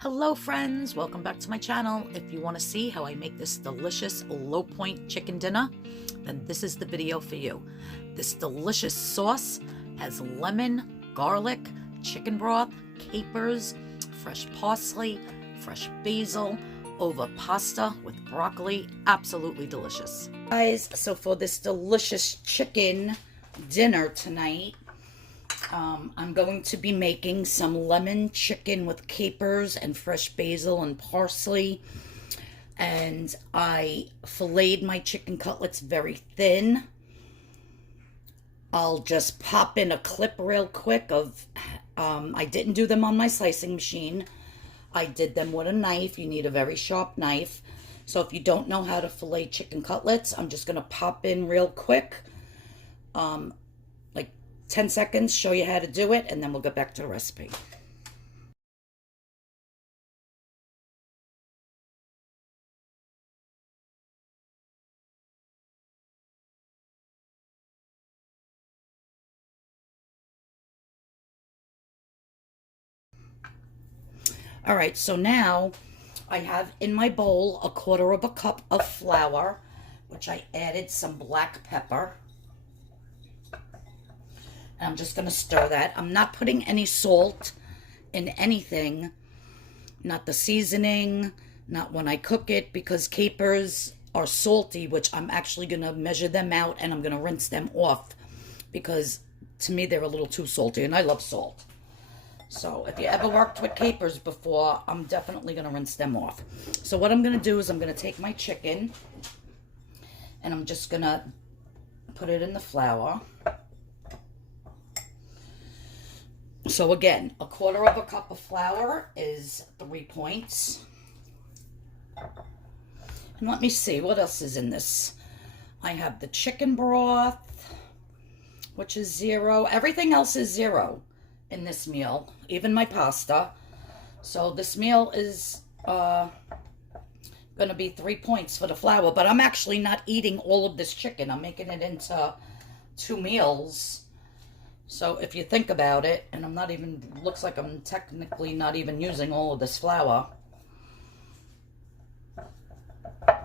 Hello friends, welcome back to my channel. If you want to see how I make this delicious low point chicken dinner, then this is the video for you. This delicious sauce has lemon, garlic, chicken broth, capers, fresh parsley, fresh basil, over pasta with broccoli. Absolutely delicious. Guys, so for this delicious chicken dinner tonight, I'm going to be making some lemon chicken with capers and fresh basil and parsley. And I filleted my chicken cutlets very thin. I'll just pop in a clip real quick of, I didn't do them on my slicing machine. I did them with a knife. You need a very sharp knife. So if you don't know how to fillet chicken cutlets, I'm just going to pop in real quick. Like 10 seconds, show you how to do it, and then we'll get back to the recipe. All right, so now I have in my bowl a 1/4 cup of flour, which I added some black pepper. And I'm just going to stir that. I'm not putting any salt in anything, not the seasoning, not when I cook it, because capers are salty, which I'm actually going to measure them out and I'm going to rinse them off because to me they're a little too salty and I love salt. So if you ever worked with capers before, I'm definitely going to rinse them off. So what I'm going to do is I'm going to take my chicken and I'm just going to put it in the flour. So again, a 1/4 cup of flour is 3 points. And let me see, what else is in this? I have the chicken broth, which is 0. Everything else is 0 in this meal, even my pasta. So this meal is going to be 3 points for the flour, but I'm actually not eating all of this chicken. I'm making it into 2 meals. So if you think about it, and I'm not even, looks like I'm technically not even using all of this flour.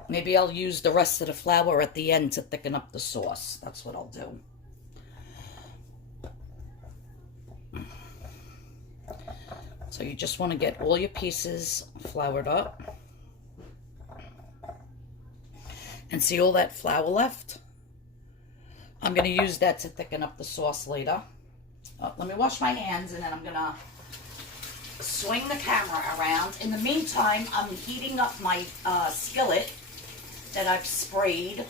Maybe I'll use the rest of the flour at the end to thicken up the sauce. That's what I'll do. So you just want to get all your pieces floured up. And see all that flour left? I'm going to use that to thicken up the sauce later. Let me wash my hands and then I'm going to swing the camera around. In the meantime, I'm heating up my skillet that I've sprayed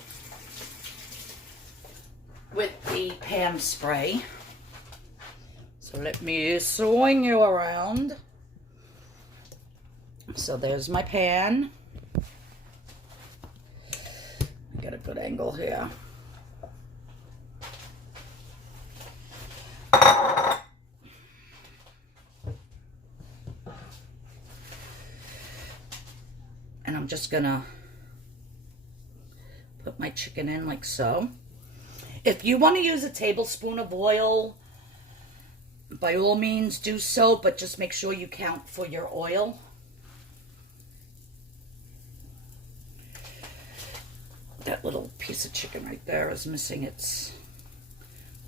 with the Pam spray. So let me swing you around. So there's my pan. Get a good angle here. And I'm just gonna put my chicken in like so. If you want to use a tablespoon of oil, by all means do so, but just make sure you count for your oil. That little piece of chicken right there is missing its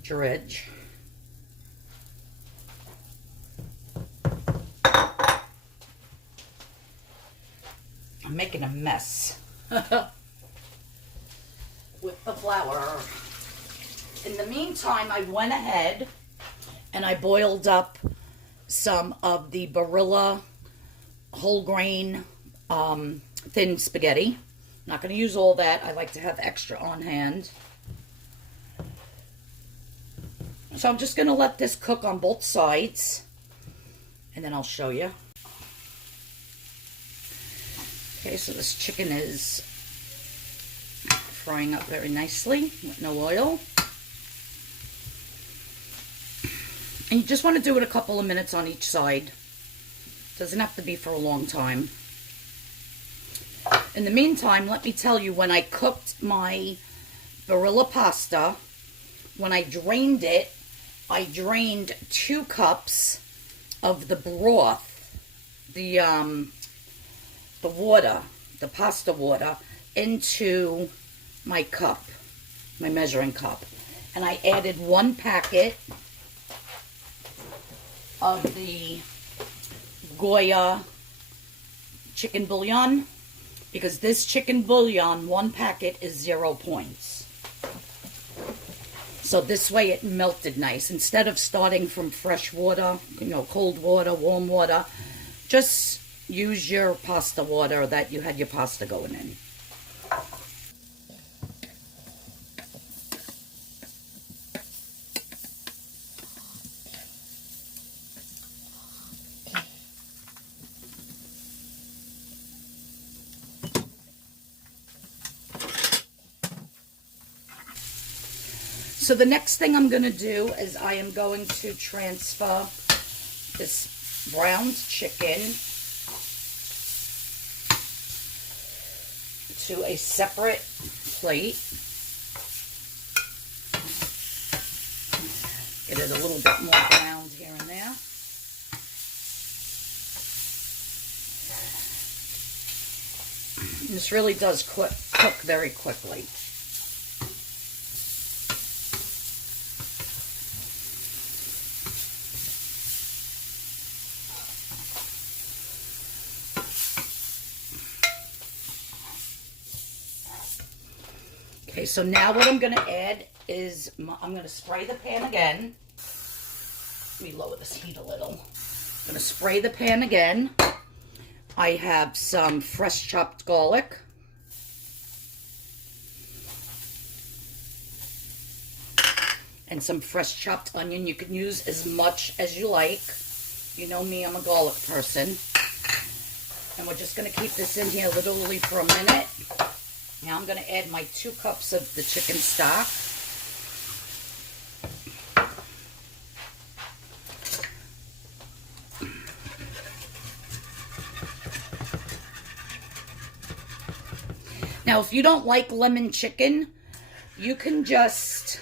dredge. I'm making a mess with the flour. In the meantime, I went ahead and I boiled up some of the Barilla whole grain thin spaghetti. I'm not going to use all that. I like to have extra on hand. So I'm just going to let this cook on both sides and then I'll show you. Okay, so this chicken is frying up very nicely with no oil. And you just want to do it a couple of minutes on each side. Doesn't have to be for a long time. In the meantime, let me tell you, when I cooked my Barilla pasta, when I drained it, I drained 2 cups of the broth the water, the pasta water, into my cup, my measuring cup. And I added 1 packet of the Goya chicken bouillon, because this chicken bouillon, 1 packet is 0 points. So this way it melted nice. Instead of starting from fresh water, you know, cold water, warm water, just use your pasta water that you had your pasta going in. So the next thing I'm going to do is I am going to transfer this browned chicken to a separate plate. Get it a little bit more browned here and there. This really does cook very quickly. Okay, so now what I'm going to add is, I'm going to spray the pan again. Let me lower this heat a little. I'm going to spray the pan again. I have some fresh chopped garlic. And some fresh chopped onion. You can use as much as you like. You know me, I'm a garlic person. And we're just going to keep this in here literally for a minute. Now I'm going to add my 2 cups of the chicken stock. Now if you don't like lemon chicken, you can just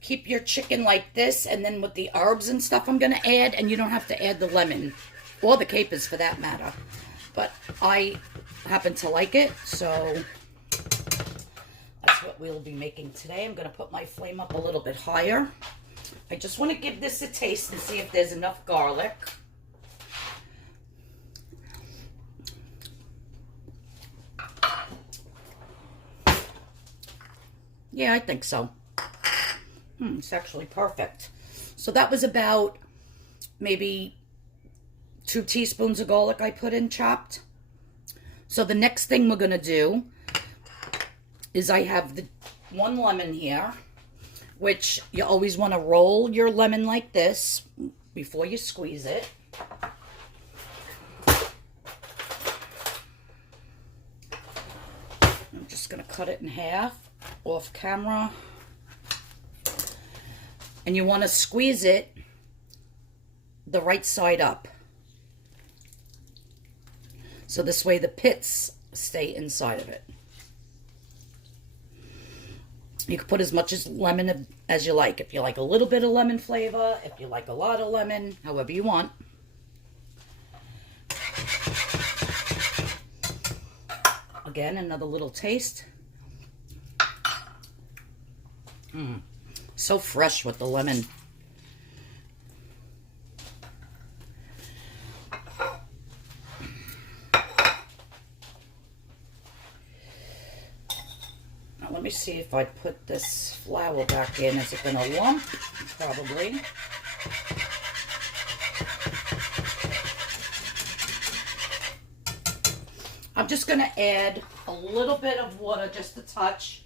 keep your chicken like this, and then with the herbs and stuff I'm going to add, and you don't have to add the lemon, or the capers for that matter. But I happen to like it, so that's what we'll be making today. I'm going to put my flame up a little bit higher. I just want to give this a taste and see if there's enough garlic. Yeah, I think so. It's actually perfect. So that was about maybe 2 teaspoons of garlic I put in chopped. So the next thing we're going to do is I have the 1 lemon here, which you always want to roll your lemon like this before you squeeze it. I'm just going to cut it in half off camera. And you want to squeeze it the right side up. So this way the pits stay inside of it. You can put as much as lemon as you like. If you like a little bit of lemon flavor, if you like a lot of lemon, however you want. Again, another little taste. So fresh with the lemon. Now let me see if I put this flour back in. Is it going to lump? Probably. I'm just going to add a little bit of water, just a touch,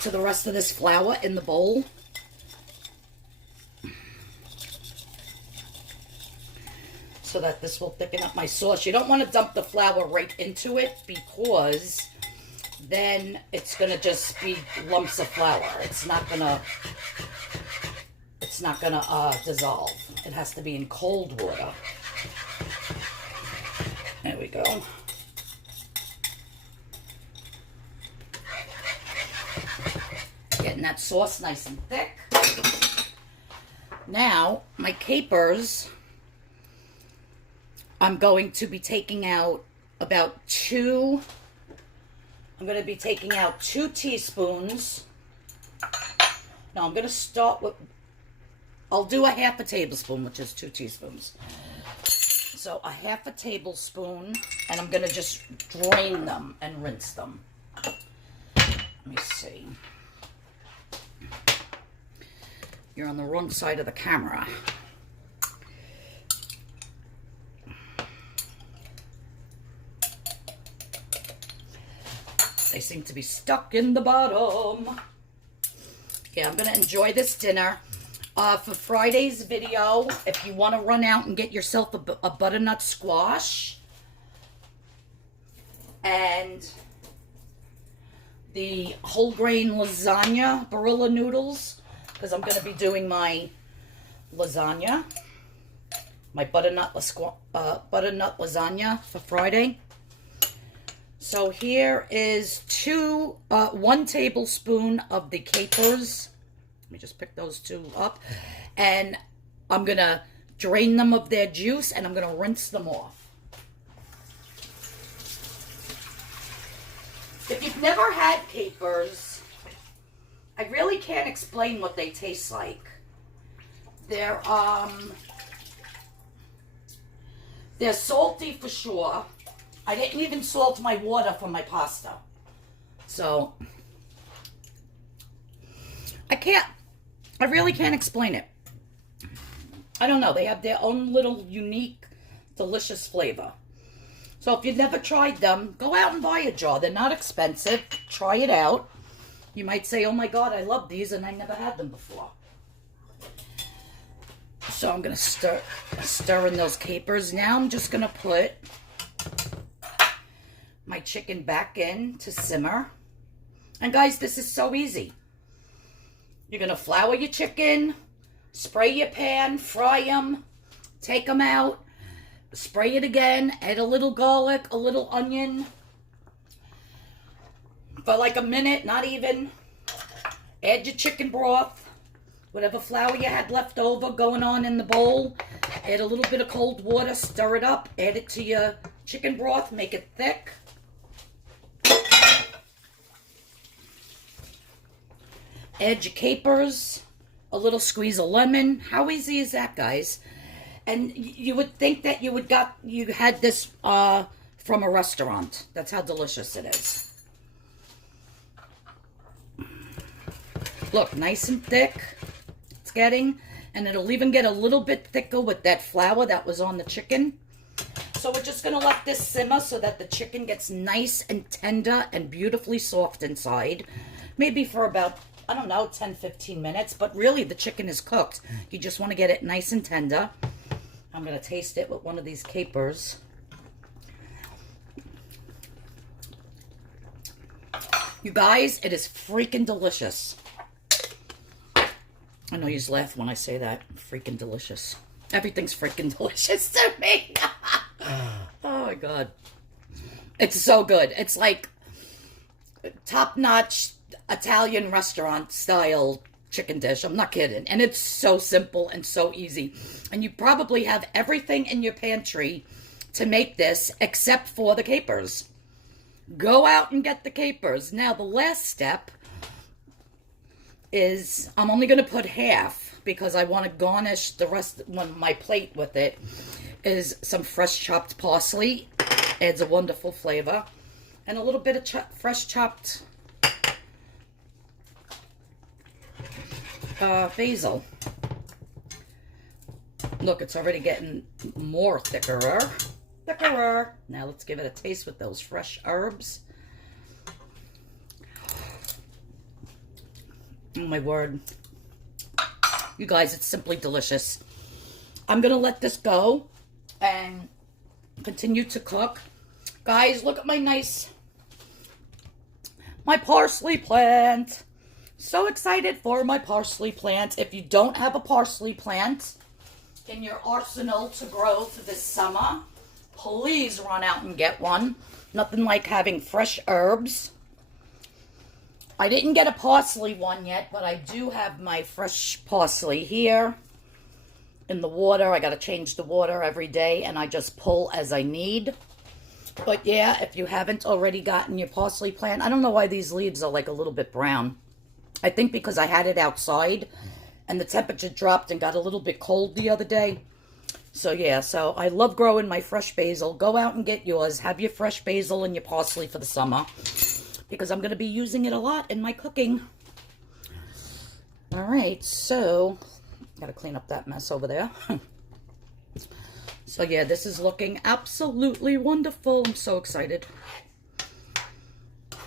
to the rest of this flour in the bowl. So that this will thicken up my sauce. You don't want to dump the flour right into it, because then it's going to just be lumps of flour. It's not going to dissolve. It has to be in cold water. There we go. Getting that sauce nice and thick. Now, my capers, I'm going to be taking out about two. I'm going to be taking out 2 teaspoons. Now I'm going to start with, I'll do a half a tablespoon, which is 2 teaspoons. So a half a tablespoon, and I'm going to just drain them and rinse them. Let me see. You're on the wrong side of the camera. They seem to be stuck in the bottom. Yeah, I'm going to enjoy this dinner. For Friday's video, if you want to run out and get yourself a butternut squash and the whole grain lasagna, Barilla noodles, because I'm going to be doing my lasagna, my butternut lasagna for Friday. So here is 1 tablespoon of the capers. Let me just pick those 2 up. And I'm going to drain them of their juice, and I'm going to rinse them off. If you've never had capers, I really can't explain what they taste like. They're salty for sure. I didn't even salt my water for my pasta. So, I really can't explain it. I don't know. They have their own little unique, delicious flavor. So if you've never tried them, go out and buy a jar. They're not expensive. Try it out. You might say, oh my God, I love these and I never had them before. So I'm going to stir in those capers. Now I'm just going to put my chicken back in to simmer. And guys, this is so easy. You're going to flour your chicken, spray your pan, fry them, take them out, spray it again, add a little garlic, a little onion for like a minute, not even. Add your chicken broth, whatever flour you had left over going on in the bowl. Add a little bit of cold water, stir it up, add it to your chicken broth, make it thick. Add your capers, a little squeeze of lemon. How easy is that, guys? And you would think that you had this from a restaurant. That's how delicious it is. Look, nice and thick. It's getting, and it'll even get a little bit thicker with that flour that was on the chicken. So we're just going to let this simmer so that the chicken gets nice and tender and beautifully soft inside. Maybe for about, I don't know, 10-15 minutes. But really, the chicken is cooked. You just want to get it nice and tender. I'm going to taste it with one of these capers. You guys, it is freaking delicious. I know you laugh when I say that. Freaking delicious. Everything's freaking delicious to me. Oh my God. It's so good. It's like top-notch Italian restaurant style chicken dish. I'm not kidding. And it's so simple and so easy. And you probably have everything in your pantry to make this except for the capers. Go out and get the capers. Now the last step is I'm only going to put half because I want to garnish the rest of my plate with it. Is some fresh chopped parsley. Adds a wonderful flavor. And a little bit of fresh chopped basil. Look, it's already getting more thicker. Now let's give it a taste with those fresh herbs. Oh my word. You guys, it's simply delicious. I'm going to let this go and continue to cook. Guys, look at my parsley plant. So excited for my parsley plant. If you don't have a parsley plant in your arsenal to grow for this summer, please run out and get one. Nothing like having fresh herbs. I didn't get a parsley one yet, but I do have my fresh parsley here. in the water. I got to change the water every day, and I just pull as I need. But yeah, if you haven't already gotten your parsley plant, I don't know why these leaves are like a little bit brown. I think because I had it outside and the temperature dropped and got a little bit cold the other day. So yeah, so I love growing my fresh basil. Go out and get yours. Have your fresh basil and your parsley for the summer, because I'm going to be using it a lot in my cooking. All right, so got to clean up that mess over there. So yeah, this is looking absolutely wonderful. I'm so excited.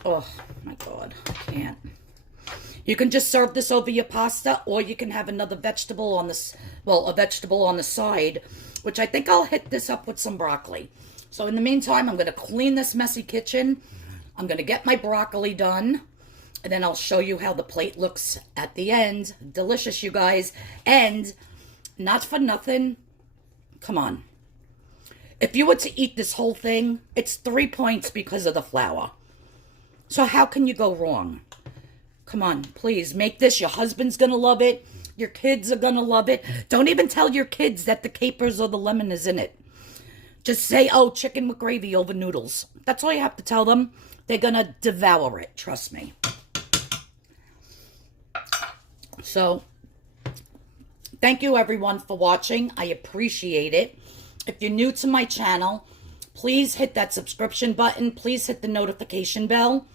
Oh my God, I can't. You can just serve this over your pasta, or you can have another vegetable on this, well, a vegetable on the side, which I think I'll hit this up with some broccoli. So in the meantime, I'm going to clean this messy kitchen. I'm going to get my broccoli done, and then I'll show you how the plate looks at the end. Delicious, you guys. And not for nothing, come on. If you were to eat this whole thing, it's 3 points because of the flour. So how can you go wrong? Come on, please, make this. Your husband's going to love it. Your kids are going to love it. Don't even tell your kids that the capers or the lemon is in it. Just say, oh, chicken with gravy over noodles. That's all you have to tell them. They're going to devour it, trust me. So, thank you everyone for watching. I appreciate it. If you're new to my channel, please hit that subscription button. Please hit the notification bell.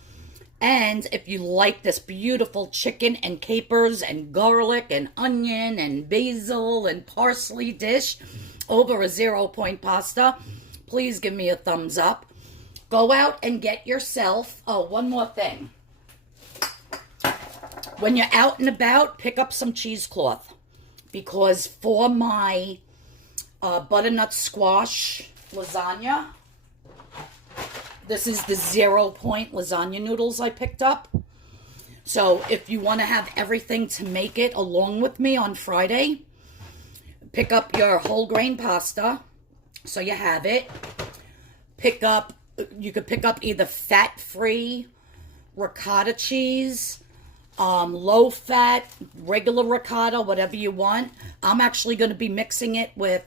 And if you like this beautiful chicken and capers and garlic and onion and basil and parsley dish over a 0-point pasta, please give me a thumbs up. Go out and get yourself, oh, one more thing. When you're out and about, pick up some cheesecloth, because for my butternut squash lasagna, this is the 0-point lasagna noodles I picked up. So if you want to have everything to make it along with me on Friday, pick up your whole grain pasta so you have it. You could pick up either fat-free ricotta cheese, low fat, regular ricotta, whatever you want. I'm actually going to be mixing it with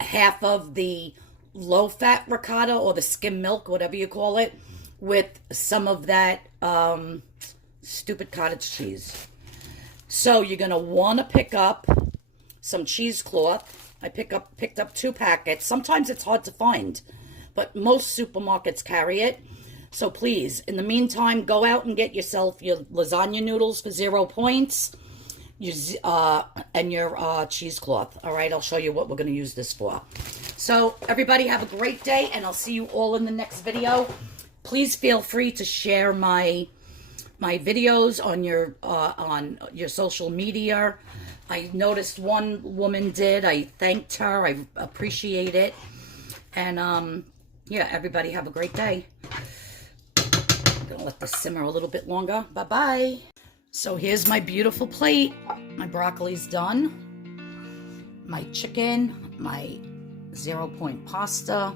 half of the low-fat ricotta or the skim milk, whatever you call it, with some of that stupid cottage cheese. So you're going to want to pick up some cheesecloth. I picked up 2 packets. Sometimes it's hard to find, but most supermarkets carry it. So please, in the meantime, go out and get yourself your lasagna noodles for 0 points, and your cheesecloth. All right, I'll show you what we're going to use this for. So everybody have a great day, and I'll see you all in the next video. Please feel free to share my videos on your social media. I noticed one woman did. I thanked her. I appreciate it. And yeah, everybody have a great day. I'm gonna let this simmer a little bit longer. Bye-bye. So here's my beautiful plate. My broccoli's done. My chicken, my 0-point pasta,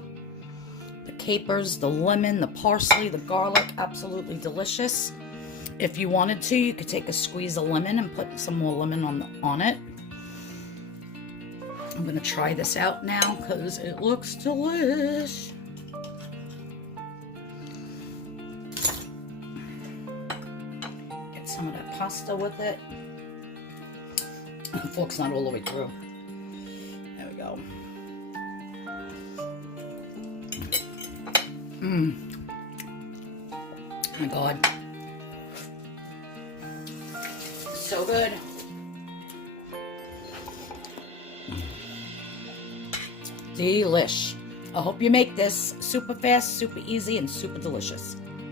the capers, the lemon, the parsley, the garlic, absolutely delicious. If you wanted to, you could take a squeeze of lemon and put some more lemon on it. I'm gonna try this out now because it looks delish. Get some of that pasta with it. The fork's not all the way through. There we go. Oh my God. So good. Delish. I hope you make this super fast, super easy, and super delicious.